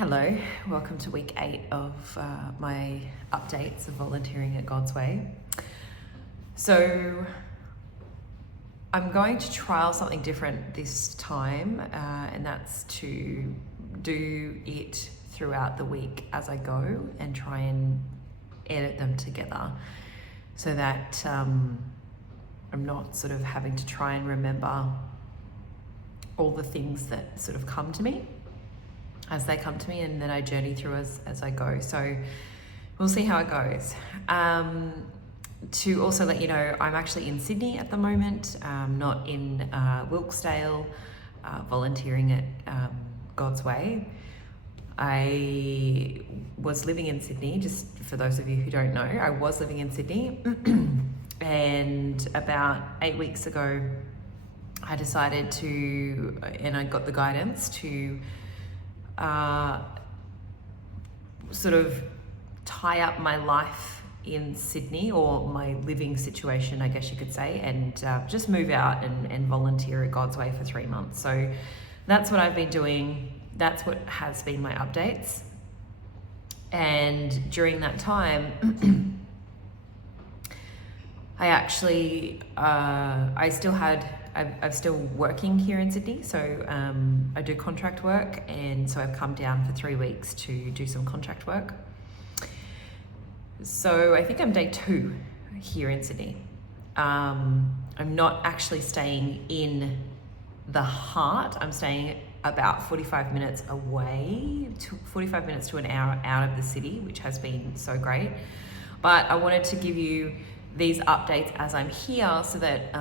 Hello, welcome to week 8 of my updates of volunteering at God's Way. So I'm going to trial something different this time, and that's to do it throughout the week as I go and try and edit them together so that I'm not sort of having to try and remember all the things that sort of come to me as they come to me, and then I journey through as I go. So we'll see how it goes. To also let you know, I'm actually in Sydney at the moment, not in Wilkesdale, volunteering at God's Way. I was living in Sydney, just for those of you who don't know, I was living in Sydney and about 8 weeks ago, I decided to, and I got the guidance to sort of tie up my life in Sydney, or my living situation, I guess you could say, and just move out and volunteer at God's Way for 3 months. So that's what I've been doing. That's what has been my updates. And during that time, I actually, I'm still working here in Sydney, so I do contract work, and so I've come down for 3 weeks to do some contract work. So I think I'm day 2 here in Sydney. I'm not actually staying in the heart. I'm staying about 45 minutes away, 45 minutes to an hour out of the city, which has been so great. But I wanted to give you these updates as I'm here so that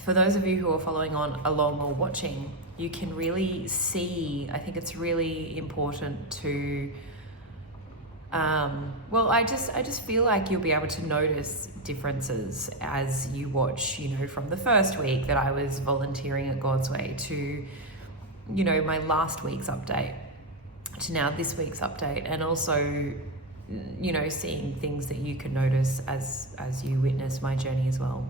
for those of you who are following along or watching, you can really see. I think it's really important to, I just feel like you'll be able to notice differences as you watch, from the first week that I was volunteering at God's Way to, my last week's update to now this week's update, and also, seeing things that you can notice as you witness my journey as well.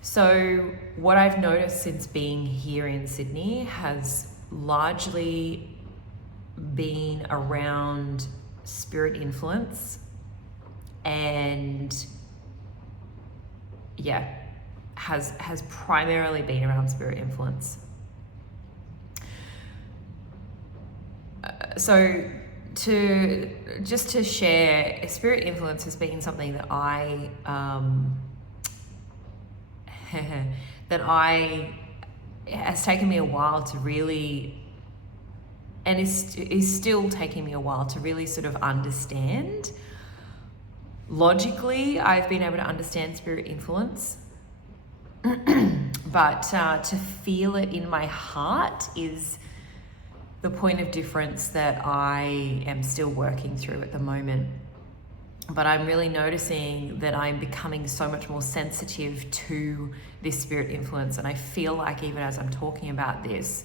So what I've noticed since being here in Sydney has largely been around spirit influence, and has primarily been around spirit influence. So to share, spirit influence has been something that I has taken me a while to really, and is still taking me a while to really sort of understand. Logically, I've been able to understand spirit influence, but to feel it in my heart is the point of difference that I am still working through at the moment. But I'm really noticing that I'm becoming so much more sensitive to this spirit influence. And I feel like even as I'm talking about this,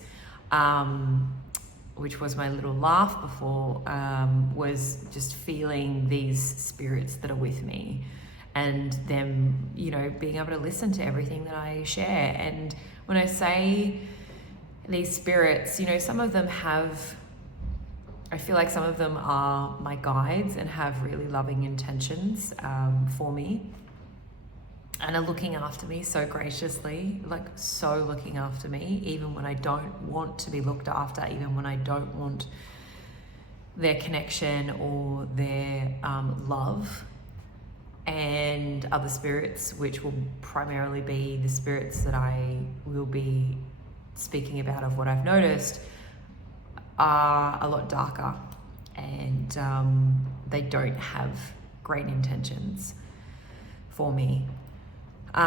which was my little laugh before, was just feeling these spirits that are with me, and them, being able to listen to everything that I share. And when I say these spirits, some of them I feel like some of them are my guides and have really loving intentions for me, and are looking after me so graciously, so looking after me, even when I don't want to be looked after, even when I don't want their connection or their love. And other spirits, which will primarily be the spirits that I will be speaking about of what I've noticed, are a lot darker, and they don't have great intentions for me. But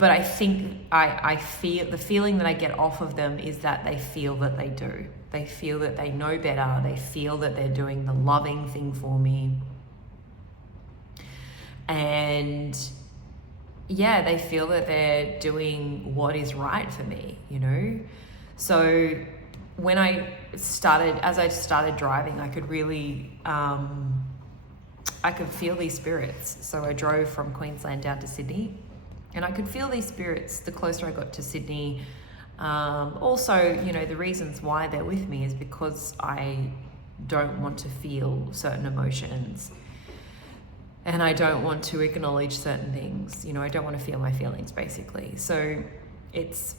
I think I feel the feeling that I get off of them is that they feel that they do. They feel that they know better. They feel that they're doing the loving thing for me. And they feel that they're doing what is right for me, So when I started driving, I could really, I could feel these spirits. So I drove from Queensland down to Sydney, and I could feel these spirits the closer I got to Sydney. Also, you know, the reasons why they're with me is because I don't want to feel certain emotions, and I don't want to acknowledge certain things. You know, I don't want to feel my feelings, basically. So it's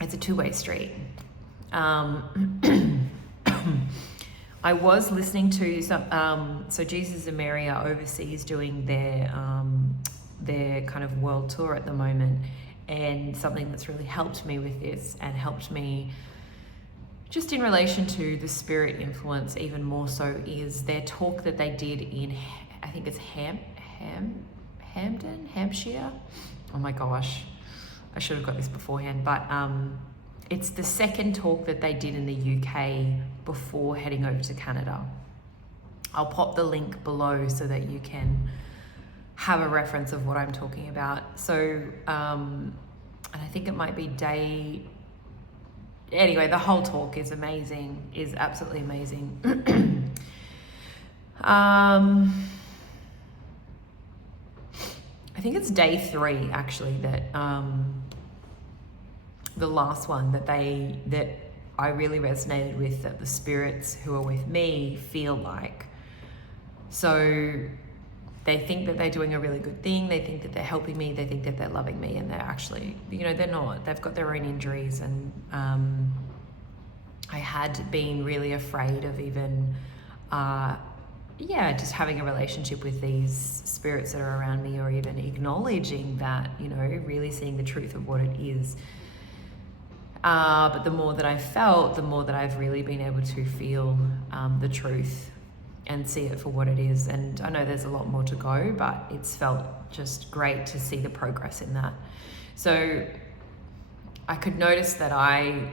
a two-way street. I was listening to some, so Jesus and Mary are overseas doing their kind of world tour at the moment, and something that's really helped me with this and helped me just in relation to the spirit influence even more so is their talk that they did in, I think it's Hampden, Hampshire. Oh my gosh, I should have got this beforehand, but it's the second talk that they did in the UK before heading over to Canada. I'll pop the link below so that you can have a reference of what I'm talking about. So, and I think it might be anyway, the whole talk is amazing, is absolutely amazing. I think it's day 3 actually that the last one that I really resonated with, that the spirits who are with me feel like. So they think that they're doing a really good thing, they think that they're helping me, they think that they're loving me, and they're actually, you know, they're not. They've got their own injuries, and I had been really afraid of even just having a relationship with these spirits that are around me, or even acknowledging that, you know, really seeing the truth of what it is. But the more that I felt, the more that I've really been able to feel the truth and see it for what it is. And I know there's a lot more to go, but it's felt just great to see the progress in that. So I could notice that I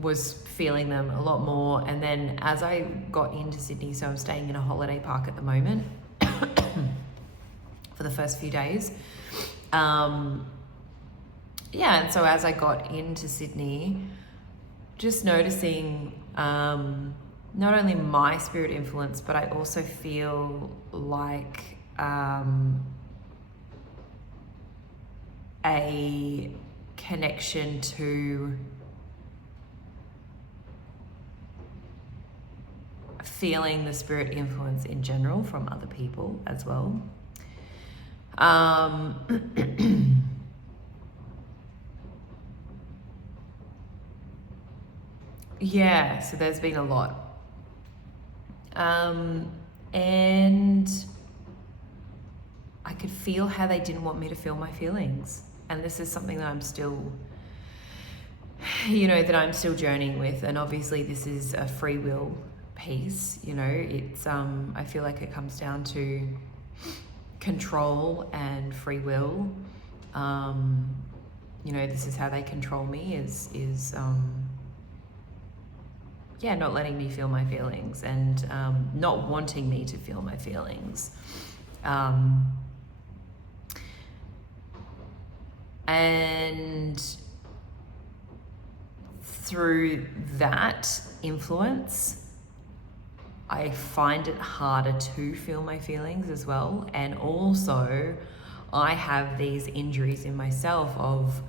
was feeling them a lot more. And then as I got into Sydney, so I'm staying in a holiday park at the moment for the first few days. And so as I got into Sydney, just noticing not only my spirit influence, but I also feel like a connection to feeling the spirit influence in general from other people as well. So there's been a lot. And I could feel how they didn't want me to feel my feelings. And this is something that I'm still, that I'm still journeying with. And obviously this is a free will piece, it's, I feel like it comes down to control and free will. This is how they control me is not letting me feel my feelings, and not wanting me to feel my feelings. And through that influence, I find it harder to feel my feelings as well. And also, I have these injuries in myself of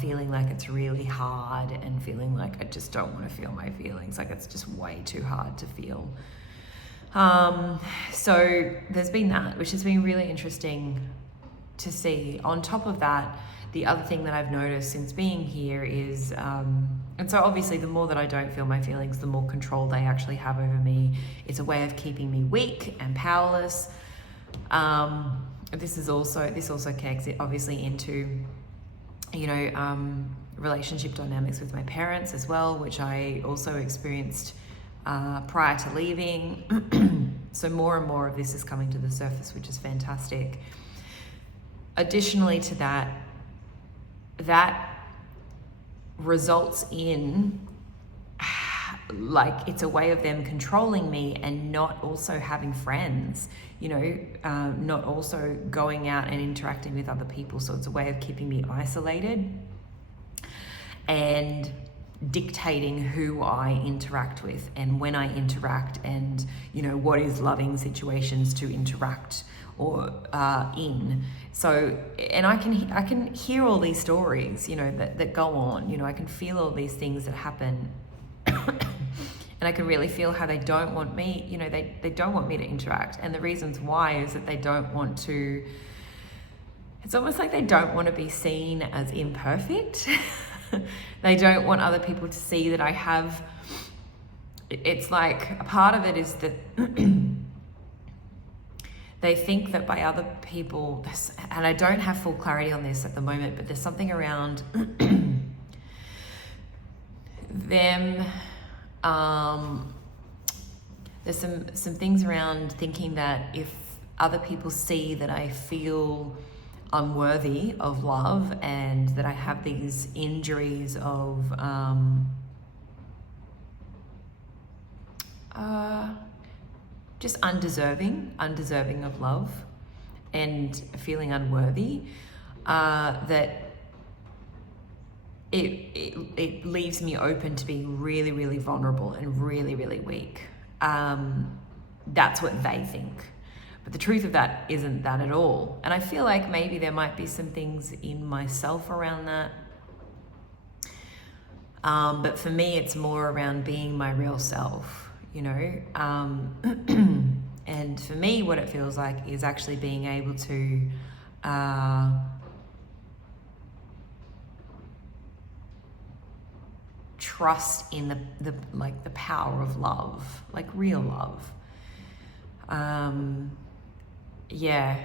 feeling like it's really hard, and feeling like I just don't want to feel my feelings, like it's just way too hard to feel. So there's been that, which has been really interesting to see. On top of that, the other thing that I've noticed since being here is, and so obviously the more that I don't feel my feelings, the more control they actually have over me. It's a way of keeping me weak and powerless. This also connects it obviously into relationship dynamics with my parents as well, which I also experienced prior to leaving. So more and more of this is coming to the surface, which is fantastic. Additionally to that results in like it's a way of them controlling me and not also having friends, not also going out and interacting with other people. So it's a way of keeping me isolated and dictating who I interact with and when I interact, and what is loving situations to interact or in. So, and I can hear all these stories, you know, that go on. You know, I can feel all these things that happen. And I can really feel how they don't want me, you know, they don't want me to interact. And the reasons why is that they don't want to, it's almost like they don't want to be seen as imperfect. They don't want other people to see that I have, it's like a part of it is that they think that by other people, and I don't have full clarity on this at the moment, but there's something around them, there's some things around thinking that if other people see that I feel unworthy of love and that I have these injuries of just undeserving of love and feeling unworthy, that it leaves me open to being really, really vulnerable and really, really weak. That's what they think. But the truth of that isn't that at all. And I feel like maybe there might be some things in myself around that. But for me, it's more around being my real self, you know. And for me, what it feels like is actually being able to trust in the power of love, like real love. Yeah,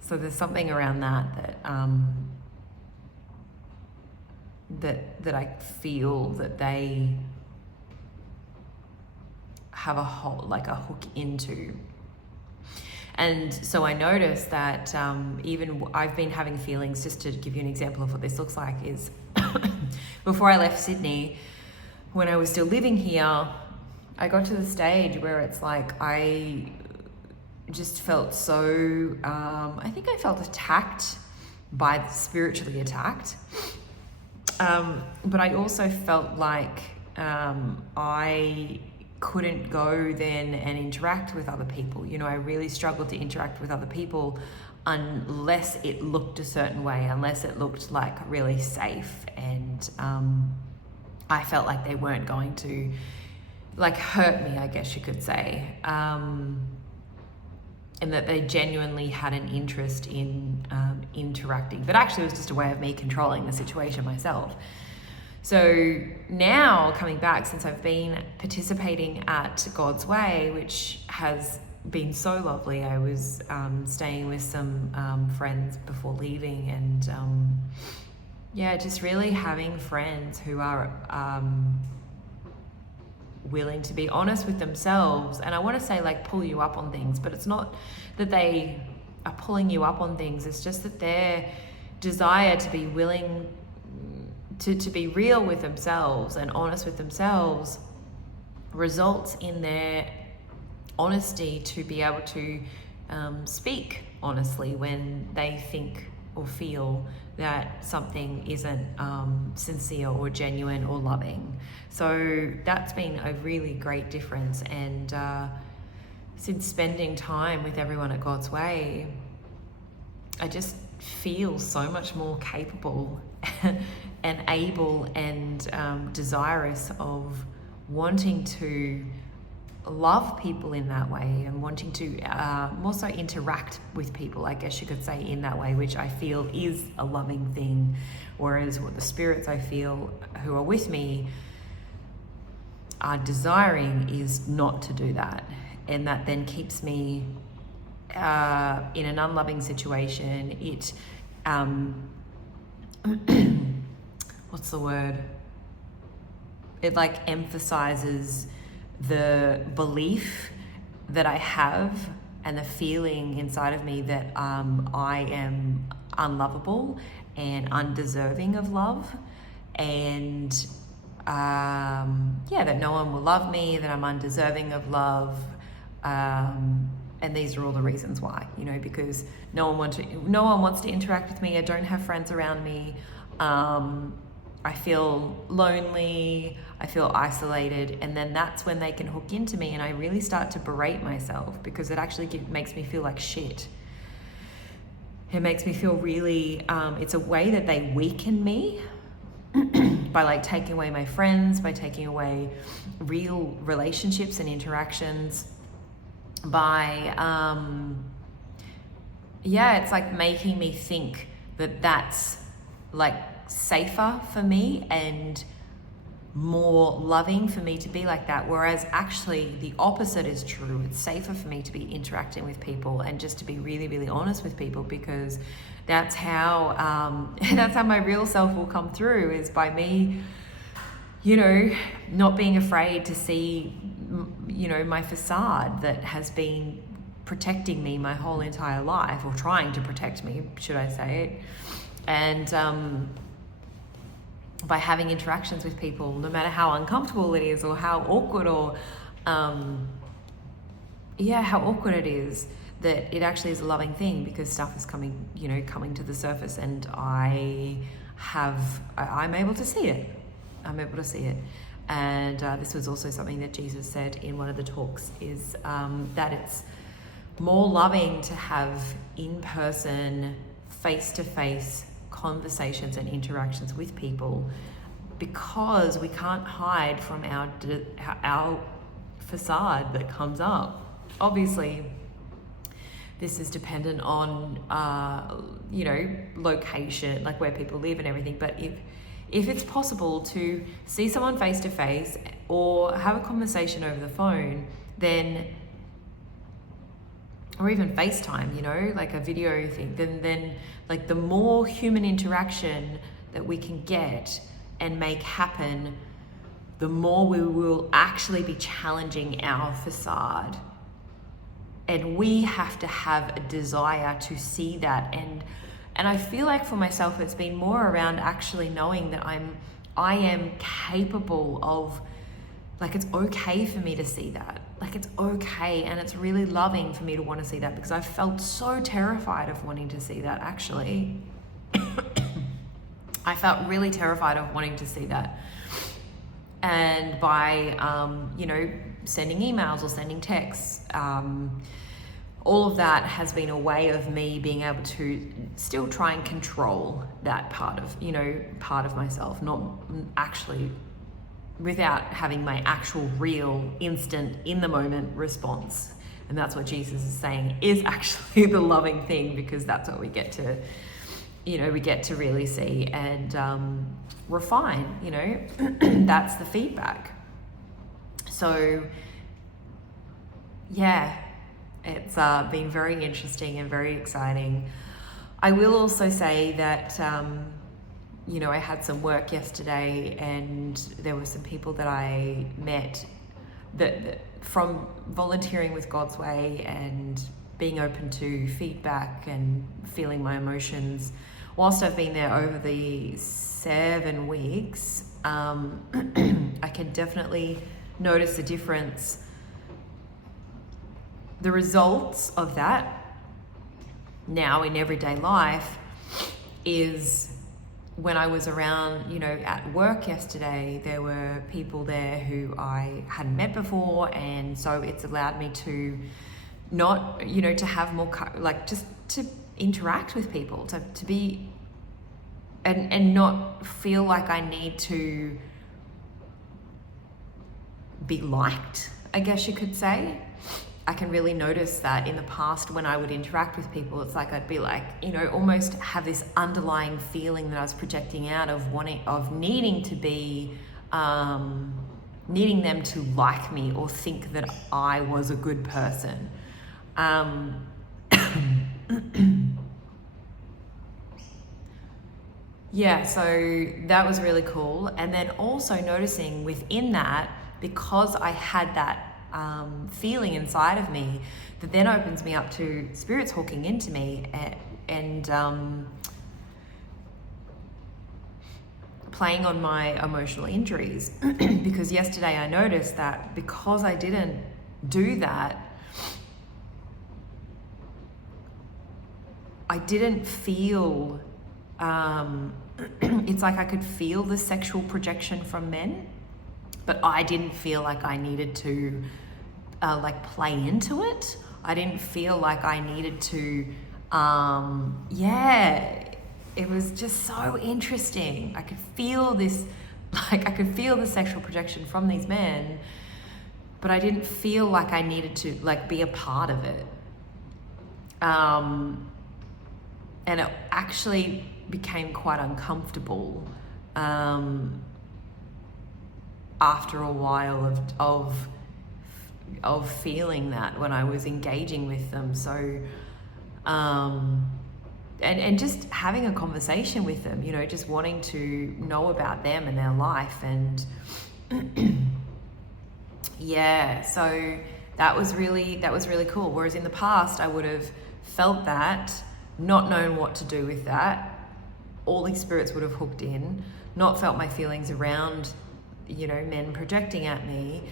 so there's something around that I feel that they have a hook into. And so I noticed that even I've been having feelings, just to give you an example of what this looks like, is before I left Sydney, when I was still living here, I got to the stage where it's like I just felt so, I think I felt attacked, spiritually attacked. But I also felt like I couldn't go then and interact with other people. You know, I really struggled to interact with other people unless it looked a certain way, unless it looked like really safe. And I felt like they weren't going to hurt me, I guess you could say. And that they genuinely had an interest in interacting. But actually it was just a way of me controlling the situation myself. So now coming back, since I've been participating at God's Way, which has been so lovely, I was staying with some friends before leaving, and just really having friends who are willing to be honest with themselves. And I want to say pull you up on things, but it's not that they are pulling you up on things, it's just that their desire to be willing to be real with themselves and honest with themselves results in their honesty to be able to speak honestly when they think or feel that something isn't sincere or genuine or loving. So that's been a really great difference. And since spending time with everyone at God's Way, I just feel so much more capable and able and desirous of wanting to love people in that way, and wanting to more so interact with people, I guess you could say, in that way, which I feel is a loving thing. Whereas what the spirits I feel who are with me are desiring is not to do that. And that then keeps me in an unloving situation. It what's the word? It emphasizes the belief that I have and the feeling inside of me that I am unlovable and undeserving of love, and that no one will love me, that I'm undeserving of love, and these are all the reasons why, because no one wants to interact with me. I don't have friends around me. I feel lonely, I feel isolated, and then that's when they can hook into me, and I really start to berate myself because it actually makes me feel like shit. It makes me feel really, it's a way that they weaken me by like taking away my friends, by taking away real relationships and interactions, by, it's like making me think that that's like safer for me and more loving for me to be like that, whereas actually the opposite is true. It's safer for me to be interacting with people and just to be really, really honest with people, because that's how my real self will come through, is by me, you know, not being afraid to see, you know, my facade that has been protecting me my whole entire life, or trying to protect me, should I say it. And by having interactions with people, no matter how uncomfortable it is, or how awkward, or how awkward it is, that it actually is a loving thing, because stuff is coming to the surface, and I'm able to see it. I'm able to see it. And this was also something that Jesus said in one of the talks, is that it's more loving to have in-person, face-to-face conversations and interactions with people, because we can't hide from our facade that comes up. Obviously, this is dependent on location, like where people live and everything, but if it's possible to see someone face to face or have a conversation over the phone, then, or even FaceTime, you know, like a video thing, then like the more human interaction that we can get and make happen, the more we will actually be challenging our facade. And we have to have a desire to see that. And I feel like for myself, it's been more around actually knowing that I am capable of, like, it's okay for me to see that. Like, it's okay, and it's really loving for me to want to see that, because I felt so terrified of wanting to see that, actually. I felt really terrified of wanting to see that. And by, sending emails or sending texts, all of that has been a way of me being able to still try and control that part of myself, not actually, without having my actual real instant in the moment response. And that's what Jesus is saying is actually the loving thing, because that's what we get to really see and refine, that's the feedback. So yeah, it's been very interesting and very exciting. I will also say that, I had some work yesterday, and there were some people that I met that from volunteering with God's Way and being open to feedback and feeling my emotions. Whilst I've been there over the 7 weeks, I can definitely notice a difference. The results of that now in everyday life is when I was around, at work yesterday, there were people there who I hadn't met before, and so it's allowed me to not, to have more, just to interact with people, to be, and not feel like I need to be liked, I guess you could say. I can really notice that in the past when I would interact with people, it's like I'd be like, almost have this underlying feeling that I was projecting out of needing to be, needing them to like me or think that I was a good person. Yeah, so that was really cool. And then also noticing within that, because I had that feeling inside of me, that then opens me up to spirits hooking into me and playing on my emotional injuries. Because yesterday I noticed that because I didn't do that, I didn't feel, it's like I could feel the sexual projection from men, but I didn't feel like I needed to play into it. I didn't feel like I needed to Yeah, it was just so interesting. I could feel this, like I could feel the sexual projection from these men, but I didn't feel like I needed to like be a part of it. And it actually became quite uncomfortable after a while of feeling that when I was engaging with them. So and just having a conversation with them, you know, just wanting to know about them and their life. And yeah, so that was really cool. Whereas in the past I would have felt that, not known what to do with that. All these spirits would have hooked in, not felt my feelings around, you know, men projecting at me,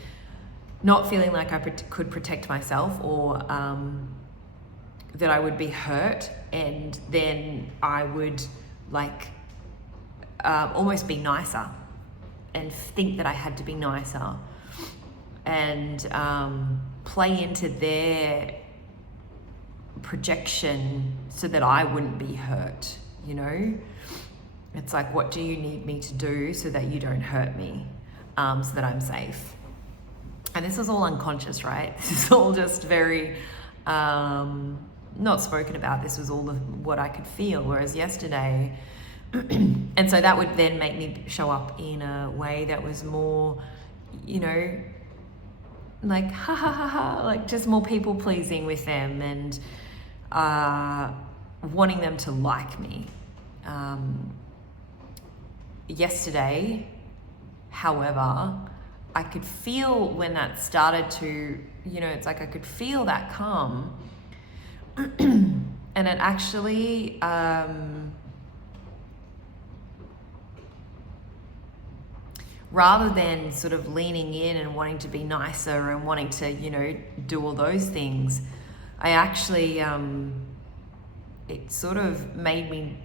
not feeling like I could protect myself, or that I would be hurt, and then I would like almost be nicer and think that I had to be nicer and play into their projection so that I wouldn't be hurt, you know? It's like, what do you need me to do so that you don't hurt me, so that I'm safe? And this is all unconscious, right? This is all just very not spoken about. This was all what I could feel. Whereas yesterday, and so that would then make me show up in a way that was more, you know, like ha ha ha ha, like just more people pleasing with them, and wanting them to like me. Yesterday, however, I could feel when that started to, you know, it's like I could feel that come. And it actually rather than sort of leaning in and wanting to be nicer and wanting to, you know, do all those things, I actually it sort of made me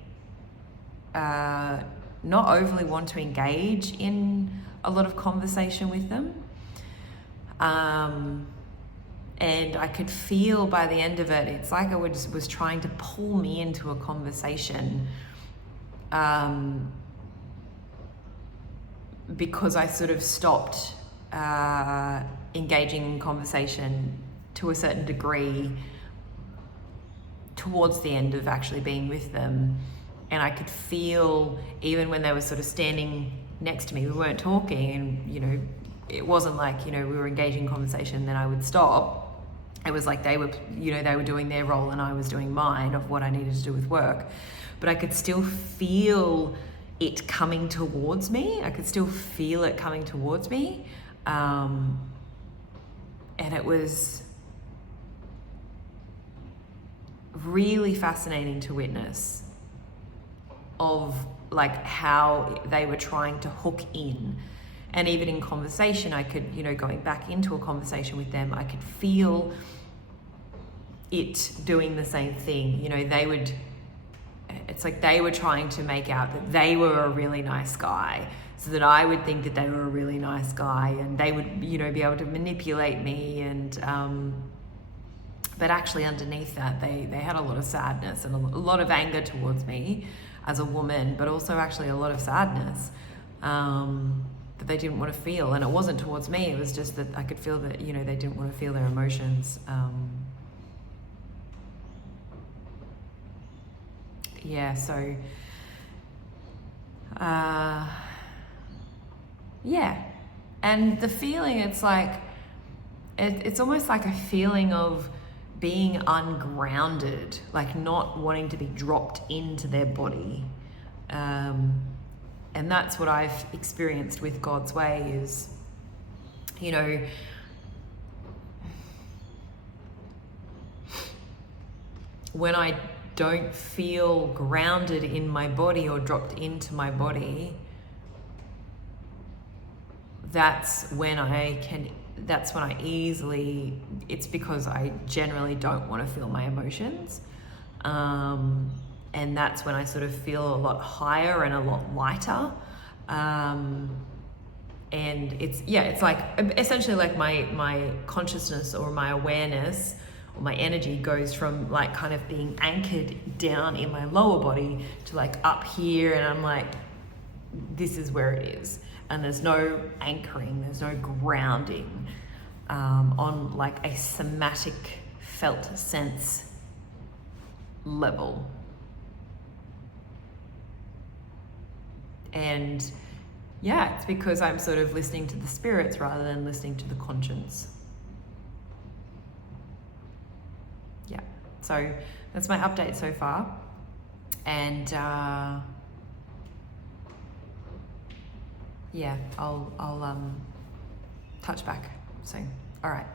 not overly want to engage in a lot of conversation with them. And I could feel by the end of it, it's like I was trying to pull me into a conversation, because I sort of stopped engaging in conversation to a certain degree towards the end of actually being with them. And I could feel, even when they were sort of standing next to me, we weren't talking, and, you know, it wasn't like, you know, we were engaging in conversation and then I would stop. It was like they were, you know, they were doing their role and I was doing mine of what I needed to do with work. But I could still feel it coming towards me. I could still feel it coming towards me. And it was really fascinating to witness of like how they were trying to hook in. And even in conversation, I could, you know, going back into a conversation with them, I could feel it doing the same thing. You know, it's like they were trying to make out that they were a really nice guy, so that I would think that they were a really nice guy, and they would, you know, be able to manipulate me. And but actually underneath that, they had a lot of sadness and a lot of anger towards me as a woman, but also actually a lot of sadness that they didn't want to feel. And it wasn't towards me, it was just that I could feel that, you know, they didn't want to feel their emotions. Yeah, so yeah, and the feeling, it's like it's almost like a feeling of being ungrounded, like not wanting to be dropped into their body. And that's what I've experienced with God's way is, you know, when I don't feel grounded in my body or dropped into my body, that's when I easily, it's because I generally don't want to feel my emotions. And that's when I sort of feel a lot higher and a lot lighter. And it's like essentially like my consciousness or my awareness, my energy goes from like kind of being anchored down in my lower body to like up here, and I'm like, this is where it is. And there's no anchoring, there's no grounding on like a somatic felt sense level. And yeah, it's because I'm sort of listening to the spirits rather than listening to the conscience. Yeah, so that's my update so far. And yeah, I'll touch back soon. All right.